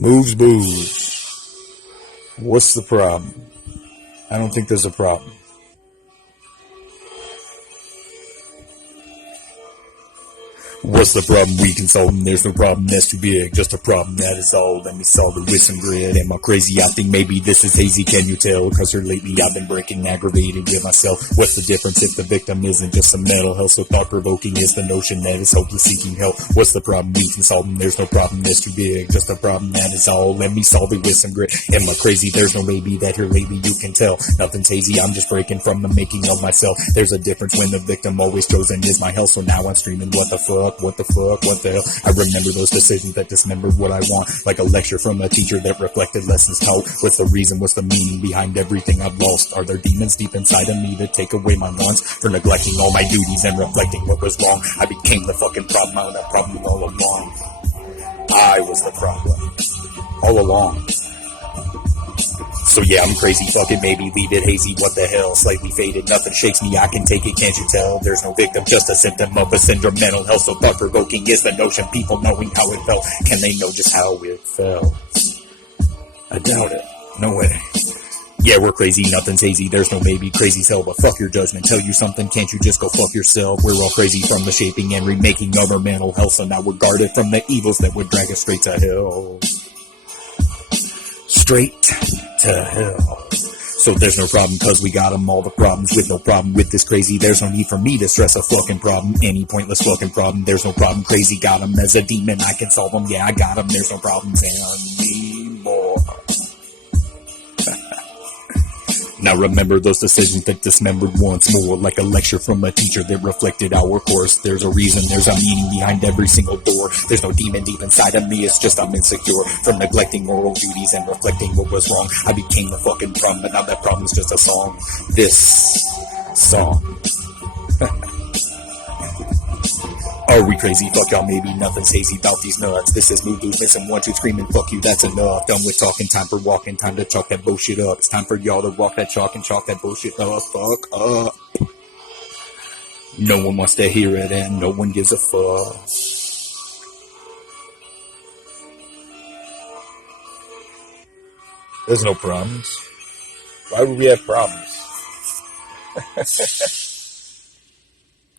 Moves booze. What's the problem? I don't think there's a problem. What's the problem? We can solve them. There's no problem that's too big. Just a problem that is all. Let me solve it with some grit. Am I crazy? I think maybe this is hazy. Can you tell? Cause here lately I've been breaking aggravated with myself. What's the difference if the victim isn't just some mental health? So thought provoking is the notion that is hopeless seeking help. What's the problem? We can solve them. There's no problem that's too big. Just a problem that is all. Let me solve it with some grit. Am I crazy? There's no maybe that here lately you can tell. Nothing's hazy. I'm just breaking from the making of myself. There's a difference when the victim always chosen is my health. So now I'm streaming. What the fuck? What the fuck? What the hell? I remember those decisions that dismembered what I want. Like a lecture from a teacher that reflected lessons taught. What's the reason? What's the meaning behind everything I've lost? Are there demons deep inside of me to take away my wants? For neglecting all my duties and reflecting what was wrong. I became the fucking problem. I was that problem all along. I was the problem. All along. So yeah, I'm crazy, fuck it, maybe leave it hazy, what the hell, slightly faded, nothing shakes me, I can take it, can't you tell? There's no victim, just a symptom of a syndrome, mental health, so thought-provoking is the notion, people knowing how it felt, can they know just how it felt? I doubt it, no way. Yeah, we're crazy, nothing's hazy, there's no maybe, crazy's hell, but fuck your judgment, tell you something, can't you just go fuck yourself? We're all crazy from the shaping and remaking of our mental health, so now we're guarded from the evils that would drag us straight to hell. Straight to hell. So there's no problem cause we got them all the problems with no problem with this crazy. There's no need for me to stress a fucking problem. Any pointless fucking problem. There's no problem crazy. Got him as a demon. I can solve them. Yeah, I got him. There's no problems anymore. Now remember those decisions that dismembered once more. Like a lecture from a teacher that reflected our course. There's a reason, there's a meaning behind every single door. There's no demon deep inside of me, it's just I'm insecure. From neglecting moral duties and reflecting what was wrong. I became the fucking problem, but now that problem's just a song. This song. Are we crazy? Fuck y'all, maybe nothing's hazy about these nuts. This is Moo Blues missing 1, 2 screaming, fuck you, that's enough. Done with talking, time for walking, time to chalk that bullshit up. It's time for y'all to walk that chalk and chalk that bullshit up. Fuck up. No one wants to hear it and no one gives a fuck. There's no problems. Why would we have problems?